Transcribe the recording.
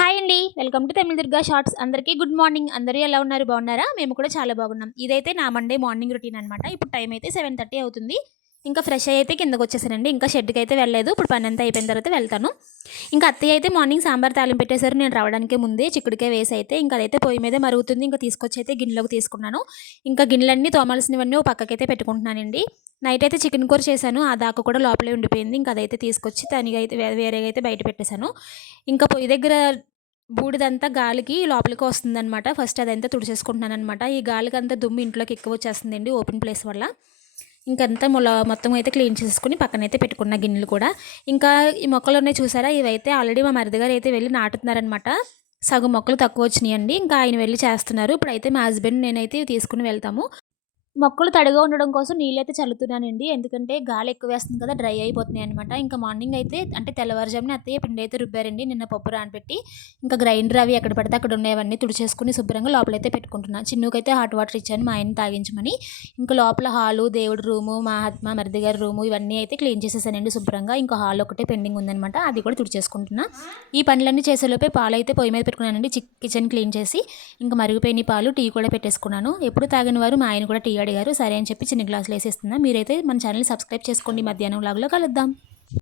Hi అండి. Welcome to Tamil Durga shorts అందరికీ good morning అందరూ ఎలా ఉన్నారు? బాగున్నారా? మేము కూడా చాలా బాగున్నాం. ఇదైతే నా మండే మార్నింగ్ రొటీన్ అనమాట ఇప్పుడు టైం అయితే సెవెన్ థర్టీ అవుతుంది. ఇంకా ఫ్రెష్ అయ్యి అయితే కిందకు వచ్చేసానండి. ఇంకా షెడ్కి అయితే వెళ్ళలేదు. ఇప్పుడు పని అంతా అయిపోయిన తర్వాత వెళ్తాను. ఇంకా అత్తయ్య అయితే మార్నింగ్ సాంబార్ తాళం పెట్టేశారు. నేను రావడానికే ముందే చిక్కుడికే వేసి అయితే ఇంకా అదైతే పొయ్యి మీద మరుగుతుంది. ఇంకా తీసుకొచ్చి అయితే గిన్నెలోకి తీసుకున్నాను. ఇంకా గిన్నెలన్నీ తోమాల్సినవన్నీ ఓ పక్కకైతే పెట్టుకుంటున్నానండి. నైట్ అయితే చికెన్ కూర చేశాను. ఆ దాకా కూడా లోపలే ఉండిపోయింది. ఇంకా అదైతే తీసుకొచ్చి తనిగైతే అయితే వేరేగా అయితే బయట పెట్టేశాను. ఇంకా పొయ్యి దగ్గర బూడిదంతా గాలికి లోపలికి వస్తుందన్నమాట. ఫస్ట్ అదంతా తుడిచేసుకుంటున్నాను అనమాట ఈ గాలికి అంతా దుమ్ము ఇంట్లోకి ఎక్కువ వచ్చేస్తుందండి ఓపెన్ ప్లేస్ వల్ల. ఇంకంతా మొల మొత్తం అయితే క్లీన్ చేసుకుని పక్కనైతే పెట్టుకున్న గిన్నెలు కూడా. ఇంకా ఈ మొక్కలు ఉన్నాయి చూసారా? ఇవైతే ఆల్రెడీ మా మరిదిగారు అయితే వెళ్ళి నాటుతున్నారనమాట సగం మొక్కలు తక్కువ వచ్చినాయండి. ఇంకా ఆయన వెళ్ళి చేస్తున్నారు. ఇప్పుడైతే మా హస్బెండ్ నేనైతే తీసుకుని వెళ్తాము. మొక్కలు తడిగా ఉండడం కోసం నీళ్ళైతే చల్లుతున్నానండి. ఎందుకంటే గాలి ఎక్కువ వేస్తుంది కదా డ్రై అయిపోతున్నాయి అనమాట ఇంకా మార్నింగ్ అయితే అంటే తెల్లవారుజామున అత్తయ్య పిండి అయితే రుబ్బారండి. నిన్న పప్పు నానబెట్టి ఇంకా గ్రైండర్ అవి ఎక్కడ పడితే అక్కడ ఉన్నాయవన్నీ తుడిచేసుకుని శుభ్రంగా లోపలైతే పెట్టుకుంటున్నాను చిన్నుకైతే హాట్ వాటర్ ఇచ్చాను మా ఆయన తాగించమని. ఇంకా లోపల హాలు దేవుడి రూము మా మా మరిది గారి రూము ఇవన్నీ అయితే క్లీన్ చేసేసానండి శుభ్రంగా. ఇంకా హాల్ ఒకటే పెండింగ్ ఉందనమాట అది కూడా తుడిచేసుకుంటున్నా. ఈ పనులన్నీ చేసేలోపే పాలు అయితే పొయ్యి మీద పెట్టుకున్నానండి కిచెన్ క్లీన్ చేసి. ఇంకా మరుగుపోయిన పాలు టీ కూడా పెట్టేసుకున్నాను. ఎప్పుడు తాగిన వారు మా ఆయన కూడా టీ అడిగారు. సరే అని చెప్పి చిన్న గ్లాసులు వేసేస్తున్నా. మీరైతే మన ఛానల్ సబ్స్క్రైబ్ చేసుకోండి. మధ్యాహ్నం లాగులో కలుద్దాం.